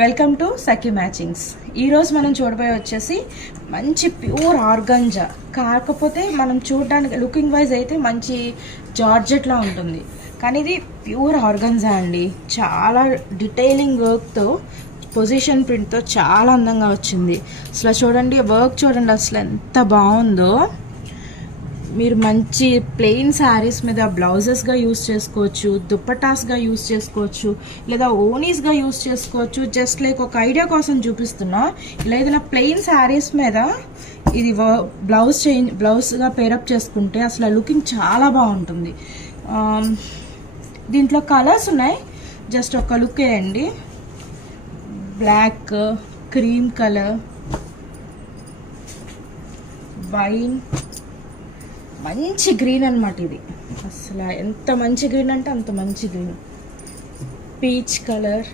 Welcome to Sakhi matchings. ఈరోజు మనం చూడబోయే వచ్చేసి మంచి ప్యూర్ ఆర్గంజా, కాకపోతే మనం చూడడానికి లుకింగ్ వైజ్ అయితే మంచి జార్జెట్లా ఉంటుంది, కానీ ఇది ప్యూర్ ఆర్గంజా అండి. చాలా డీటెయిలింగ్ వర్క్తో, పొజిషన్ ప్రింట్తో చాలా అందంగా వచ్చింది. అసలు చూడండి, వర్క్ చూడండి అసలు ఎంత బాగుందో. మీరు మంచి ప్లెయిన్ శారీస్ మీద బ్లౌజెస్గా యూస్ చేసుకోవచ్చు, దుప్పటాస్గా యూస్ చేసుకోవచ్చు, లేదా ఓనీస్గా యూస్ చేసుకోవచ్చు. జస్ట్ లైక్ ఒక ఐడియా కోసం చూపిస్తున్నా. ఇలా ఏదైనా ప్లెయిన్ శారీస్ మీద ఇది బ్లౌజ్గా పేరప్ చేసుకుంటే అసలు లుకింగ్ చాలా బాగుంటుంది. దీంట్లో కలర్స్ ఉన్నాయి, జస్ట్ ఒక లుక్ వేయండి. బ్లాక్, క్రీమ్ కలర్, వైన్, మంచి గ్రీన్ అనమాట. ఇది అసలు ఎంత మంచి గ్రీన్ అంటే అంత మంచి గ్రీన్. Peach colour,